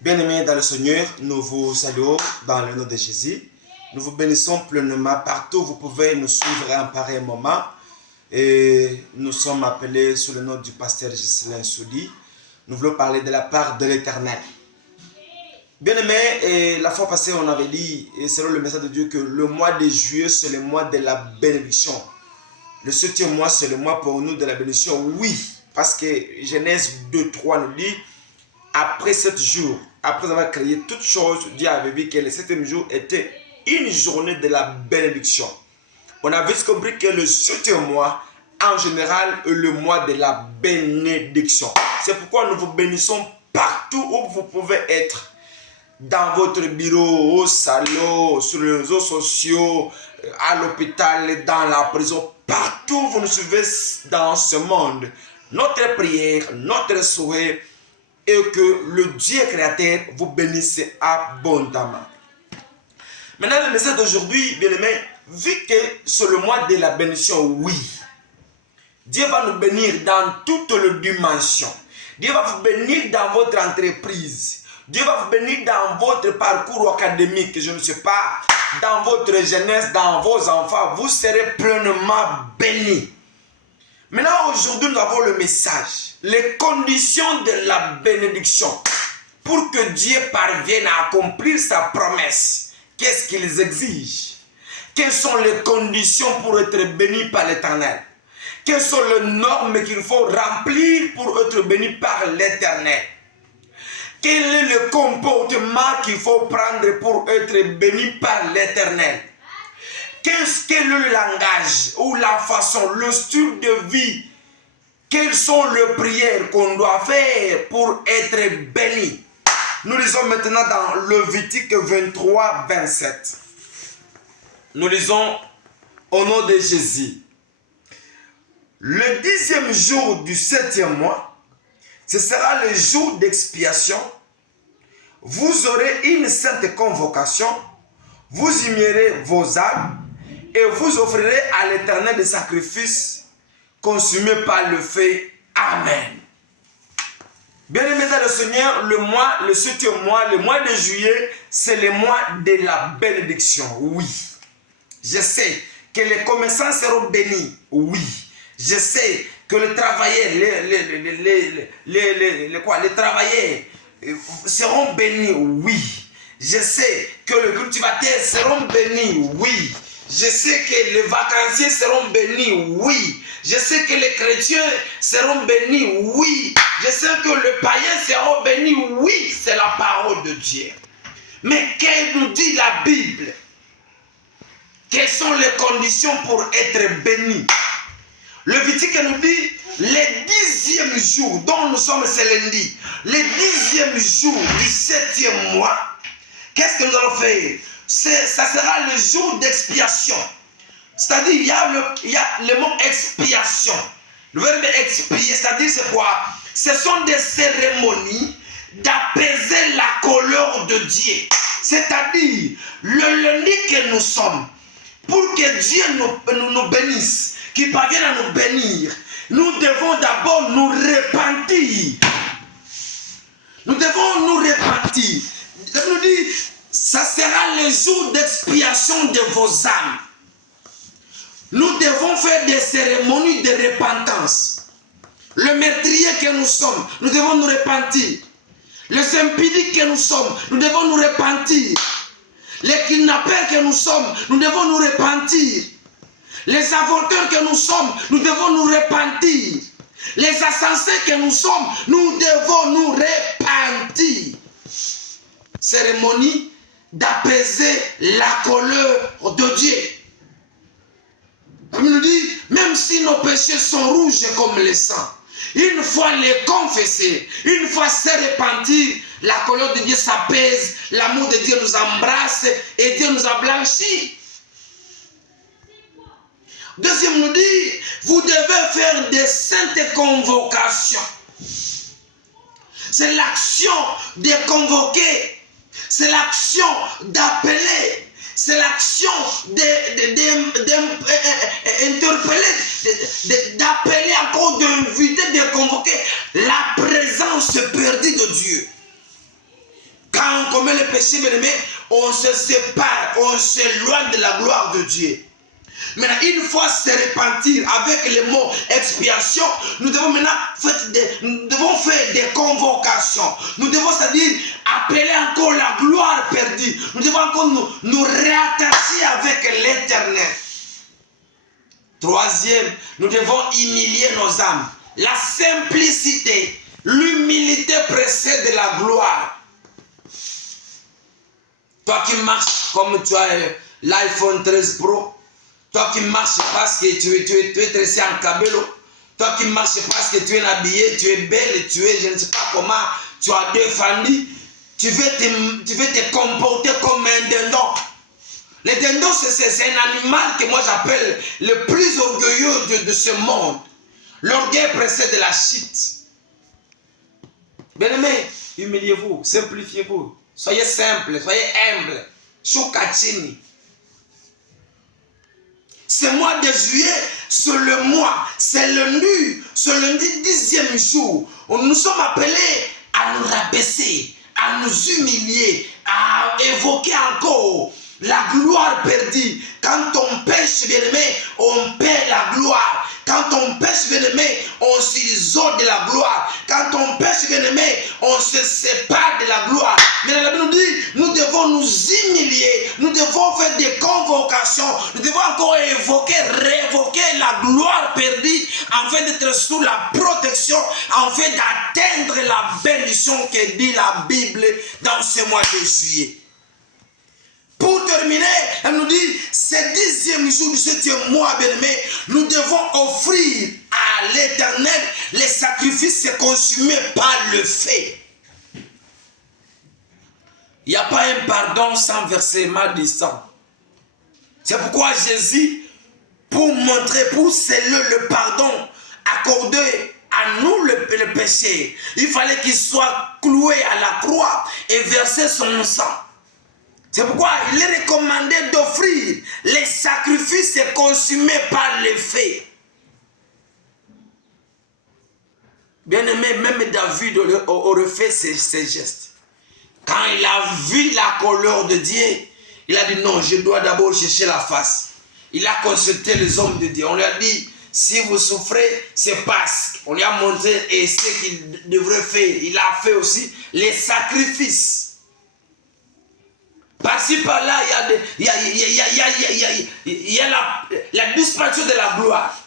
Bien-aimés dans le Seigneur, nous vous saluons dans le nom de Jésus. Nous vous bénissons pleinement partout où vous pouvez nous suivre à un pareil moment. Et nous sommes appelés sous le nom du pasteur Ghislain Soudi. Nous voulons parler de la part de l'Éternel. Bien-aimés, la fois passée, on avait dit, selon le message de Dieu, que le mois de juillet, c'est le mois de la bénédiction. Le 7e mois, c'est le mois pour nous de la bénédiction. Oui, parce que Genèse 2:3 nous dit, après 7 jours, après avoir créé toutes choses, Dieu avait vu que le 7e jour était une journée de la bénédiction. On a vite compris que le 7e mois, en général, est le mois de la bénédiction. C'est pourquoi nous vous bénissons partout où vous pouvez être. Dans votre bureau, au salon, sur les réseaux sociaux, à l'hôpital, dans la prison, partout où vous nous suivez dans ce monde. Notre prière, notre souhait est que le Dieu créateur vous bénisse abondamment. Maintenant, le message d'aujourd'hui, bien aimé, vu que c'est le mois de la bénédiction, oui, Dieu va nous bénir dans toutes les dimensions. Dieu va vous bénir dans votre entreprise. Dieu va vous bénir dans votre parcours académique, je ne sais pas, dans votre jeunesse, dans vos enfants. Vous serez pleinement bénis. Maintenant, aujourd'hui, nous avons le message. Les conditions de la bénédiction. Pour que Dieu parvienne à accomplir sa promesse, qu'est-ce qu'il exige? Quelles sont les conditions pour être béni par l'Éternel? Quelles sont les normes qu'il faut remplir pour être béni par l'Éternel? Quel est le comportement qu'il faut prendre pour être béni par l'Éternel? Quel est le langage ou la façon, le style de vie? Quelles sont les prières qu'on doit faire pour être béni? Nous lisons maintenant dans Lévitique 23, 27. Nous lisons au nom de Jésus. Le 10e jour du 7e mois, ce sera le jour d'expiation. Vous aurez une sainte convocation. Vous humilierez vos âmes et vous offrirez à l'Éternel des sacrifices consumés par le feu. Amen. Bien-aimés dans le Seigneur, le 7e mois, le mois de juillet, c'est le mois de la bénédiction. Oui. Je sais que les commerçants seront bénis. Oui. Je sais que les travailleurs, les travailleurs seront bénis. Oui. Je sais que les cultivateurs seront bénis. Oui. Je sais que les vacanciers seront bénis. Oui. Je sais que les chrétiens seront bénis. Oui. Je sais que les païens seront bénis. Oui. C'est la parole de Dieu. Mais qu'elle nous dit la Bible? Quelles sont les conditions pour être bénis? Le Lévitique nous dit, les 10e jour, dont nous sommes ce lundi, les 10e jour du 7e mois, qu'est-ce que nous allons faire? Ça sera le jour d'expiation. C'est-à-dire, il y a le mot expiation. Le verbe expier, c'est-à-dire c'est quoi? Ce sont des cérémonies d'apaiser la colère de Dieu. C'est-à-dire, le lundi que nous sommes, pour que Dieu nous bénisse, qu'il parvienne à nous bénir, nous devons d'abord nous repentir. Nous devons nous repentir. Il nous dit, ça sera le jour d'expiation de vos âmes. Nous devons faire des cérémonies de repentance. Le meurtrier que nous sommes, nous devons nous repentir. Les impudiques que nous sommes, nous devons nous repentir. Les kidnappeurs que nous sommes, nous devons nous repentir. Les avorteurs que nous sommes, nous devons nous repentir. Les insensés que nous sommes, nous devons nous repentir. Cérémonie d'apaiser la colère de Dieu. Comme il nous dit, même si nos péchés sont rouges comme le sang, une fois les confesser, une fois se repentir, la colère de Dieu s'apaise, l'amour de Dieu nous embrasse et Dieu nous a blanchis. Deuxième nous dit, vous devez faire des saintes convocations. C'est l'action de convoquer, c'est l'action d'appeler, c'est l'action d'interpeller d'appeler encore, d'inviter, de convoquer la présence perdue de Dieu. Quand on commet le péché, bien aimé, on se sépare, on s'éloigne de la gloire de Dieu. Maintenant, une fois se repentir avec le mot expiation, nous devons maintenant faire des convocations. Nous devons, c'est-à-dire, appeler encore la gloire perdue. Nous devons encore nous réattacher avec l'Éternel. Troisième, nous devons humilier nos âmes. La simplicité, l'humilité précède la gloire. Toi qui marches comme tu as l'iPhone 13 Pro, toi qui marches parce que tu es tressé en cabello, toi qui marches parce que tu es habillé, tu es belle, tu es je ne sais pas comment, tu as deux familles, tu veux te comporter comme un dindon. Le dindon, c'est un animal que moi j'appelle le plus orgueilleux de ce monde. L'orgueil précède la chute. Bien-aimés, humiliez-vous, simplifiez-vous. Soyez simple, soyez humble. Choukachini. Ce mois de juillet, c'est le mois, c'est le lundi 10e jour. Nous sommes appelés à nous rabaisser, à nous humilier, à évoquer encore la gloire perdue. Quand on pêche, bien aimé, on perd la gloire. Quand on pêche, bien aimé, on s'isole de la gloire. Quand on pêche, bien aimé, on se sépare de la gloire. Mais la Bible nous dit, nous devons nous humilier. Nous devons faire des convocations. Nous devons encore évoquer, révoquer la gloire perdue afin d'être sous la protection, afin d'atteindre la bénédiction que dit la Bible dans ce mois de juillet. Pour terminer, elle nous dit, ce 10e jour du 7e mois, bien-aimé, nous devons offrir à l'Éternel les sacrifices consumés par le feu. Il n'y a pas un pardon sans versement du sang. C'est pourquoi Jésus, pour montrer, pour sceller le pardon accordé à nous le péché, il fallait qu'il soit cloué à la croix et verser son sang. C'est pourquoi il est recommandé d'offrir les sacrifices consumés par le feu. Bien-aimé, même David aurait fait ces gestes. Quand il a vu la colère de Dieu, il a dit non, je dois d'abord chercher la face. Il a consulté les hommes de Dieu. On lui a dit, si vous souffrez, c'est parce qu'on lui a montré et ce qu'il devrait faire. Il a fait aussi les sacrifices. Par-ci, par-là, il y a la disparition de la gloire.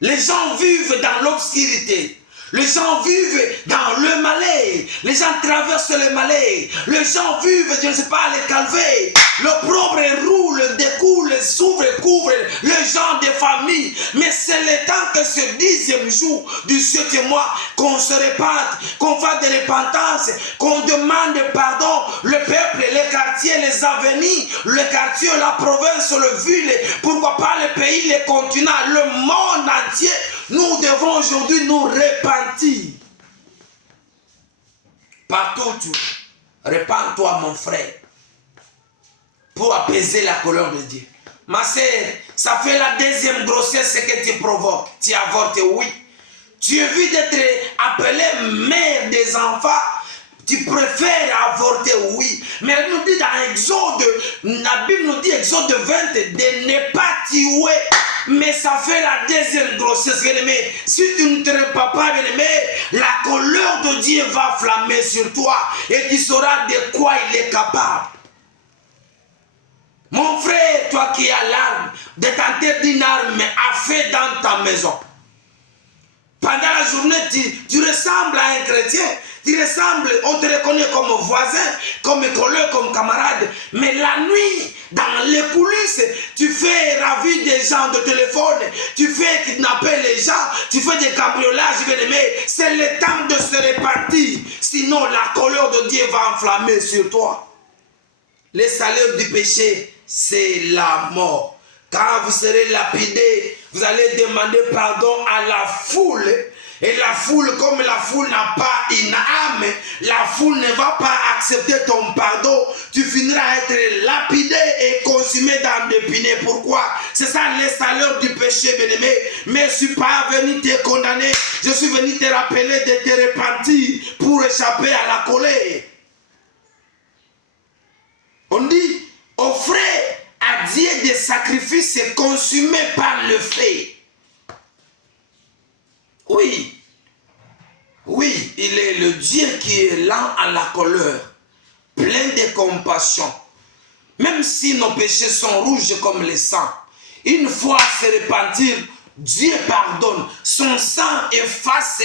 Les gens vivent dans l'obscurité. Les gens vivent dans le malheur. Les gens traversent le malheur. Les gens vivent, je ne sais pas, les calvaires. L'opprobre roule, découle, s'ouvre, couvre les gens des familles. Mais c'est le temps que ce 10e jour du 7e mois, qu'on se répande, qu'on fasse des repentances, qu'on demande pardon. Le peuple, les quartiers, les avenirs, le quartier, la province, le ville, pourquoi pas le pays, les continents, le monde entier. Nous devons aujourd'hui nous repentir. Partout où tu es, repens-toi, mon frère, pour apaiser la colère de Dieu. Ma sœur, ça fait la 2e grossesse que tu provoques. Tu avortes, oui. Tu évites d'être appelé mère des enfants. Tu préfères avorter, oui. Mais elle nous dit dans Exode, la Bible nous dit, Exode 20, de ne pas tuer. Mais ça fait la 2e grossesse, bien-aimé. Si tu ne te repens pas, bien-aimé, la colère de Dieu va flammer sur toi et tu sauras de quoi il est capable. Mon frère, toi qui as l'arme, de tenter d'une arme à fait dans ta maison. Pendant la journée, tu ressembles à un chrétien. Tu ressembles, on te reconnaît comme voisin, comme collègue, comme camarade. Mais la nuit, dans les coulisses, tu fais ravir des gens de téléphone, tu fais kidnapper les gens, tu fais des cambriolages, bien-aimés. C'est le temps de se répartir. Sinon, la colère de Dieu va enflammer sur toi. Le salaire du péché, c'est la mort. Quand vous serez lapidé, vous allez demander pardon à la foule Et la foule, comme la foule n'a pas une âme, la foule ne va pas accepter ton pardon. Tu finiras à être lapidé et consumé dans des pinets. Pourquoi? C'est ça le salaire du péché, bien-aimé. Mais je ne suis pas venu te condamner. Je suis venu te rappeler de te repentir pour échapper à la colère. On dit, offrez à Dieu des sacrifices consumés par le feu. Oui, oui, il est le Dieu qui est lent à la colère, plein de compassion. Même si nos péchés sont rouges comme le sang, une fois se repentir, Dieu pardonne. Son sang efface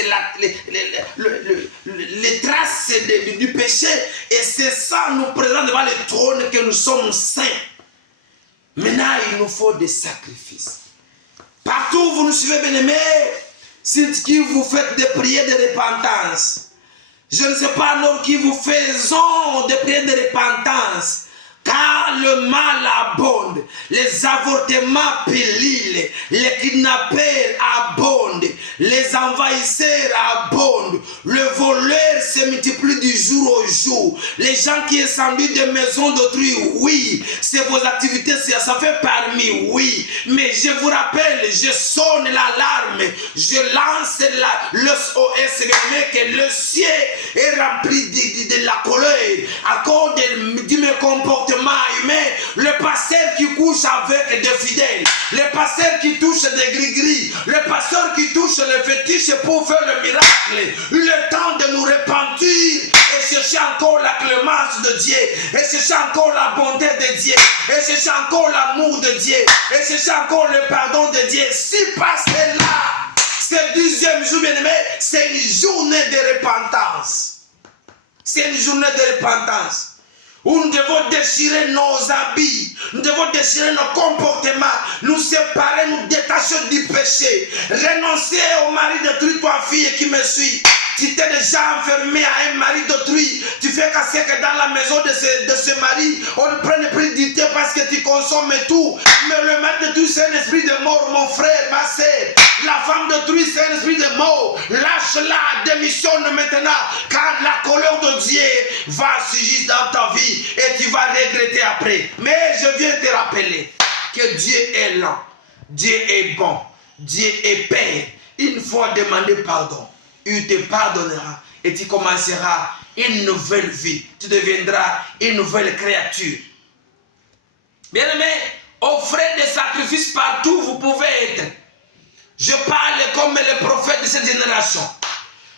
les traces du péché et ce sang nous présente devant le trône que nous sommes saints. Maintenant, il nous faut des sacrifices. Partout où vous nous suivez, bien-aimés, c'est qui vous faites des prières de repentance. Je ne sais pas alors qui vous faisons des prières de repentance. Car le mal abonde, les avortements périllent, les kidnappeurs abondent, les envahisseurs abondent, le voleur se multiplie du jour au jour. Les gens qui incendient des maisons d'autrui, oui, c'est vos activités, ça fait parmi, oui. Mais je vous rappelle, je sonne l'alarme, je lance le SOS, que le ciel est rempli de la colère à cause de mes comportements humain, le pasteur qui couche avec des fidèles, le pasteur qui touche des gris-gris, le pasteur qui touche les fétiches pour faire le miracle. Il est temps de nous repentir et chercher encore la clémence de Dieu, et chercher encore la bonté de Dieu, et chercher encore l'amour de Dieu, et chercher encore le pardon de Dieu. Si parce que là, ce 10e jour, bien-aimé, c'est une journée de repentance. C'est une journée de repentance. Où nous devons déchirer nos habits, nous devons déchirer nos comportements, nous séparer, nous détacher du péché, renoncer au mari d'autrui, toi fille qui me suis. Tu t'es déjà enfermé à un mari d'autrui, tu fais casser que dans la maison de ce mari, on ne prend plus d'idée parce que tu consommes tout. Mais le mari d'autrui, c'est un esprit de mort, mon frère, ma sœur. La femme d'autrui, c'est un esprit de mort. Lâche-la, démissionne maintenant, car la colère de Dieu va surgir dans ta vie et tu vas regretter après. Mais je viens te rappeler que Dieu est lent, Dieu est bon, Dieu est Père. Une fois demandé pardon, il te pardonnera et tu commenceras une nouvelle vie. Tu deviendras une nouvelle créature. Bien-aimés, offrez des sacrifices partout où vous pouvez être. Je parle comme les prophètes de cette génération.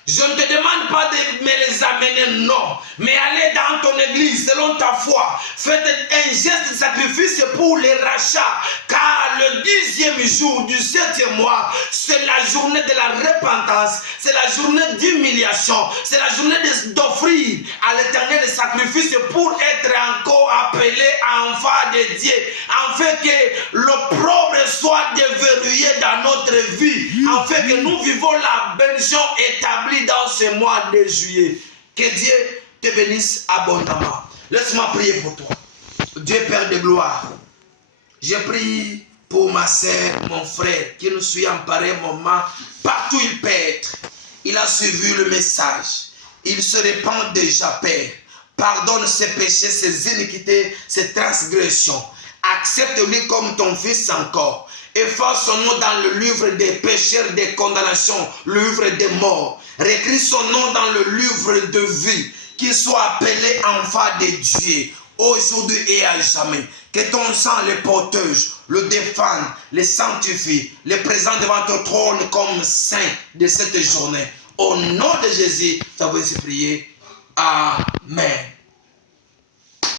Je ne te demande pas de me les amener, non. Mais allez dans ton église selon ta foi. Faites un geste de sacrifice pour les rachats. Car le 10e jour du 7e mois, c'est la journée de la repentance. C'est la journée d'humiliation. C'est la journée d'offrir à l'Éternel des sacrifices pour être encore appelé enfant de Dieu. Afin que l'opprobre soit déverrouillé dans notre vie. Afin que nous vivons la bénédiction établie dans ce mois de juillet. Que Dieu te bénisse abondamment. Laisse-moi prier pour toi. Dieu Père de gloire, je prie pour ma sœur, mon frère, qui nous suit en pareil moment, partout il peut être. Il a suivi le message. Il se répand déjà, Père. Pardonne ses péchés, ses iniquités, ses transgressions. Accepte-lui comme ton fils encore. Efface son nom dans le livre des pécheurs, des condamnations, le livre des morts. Récris son nom dans le livre de vie. Qu'il soit appelé enfant de Dieu, aujourd'hui et à jamais. Que ton sang le protège, le défende, le sanctifie, le présente devant ton trône comme saint de cette journée. Au nom de Jésus, ça va se prier. Amen.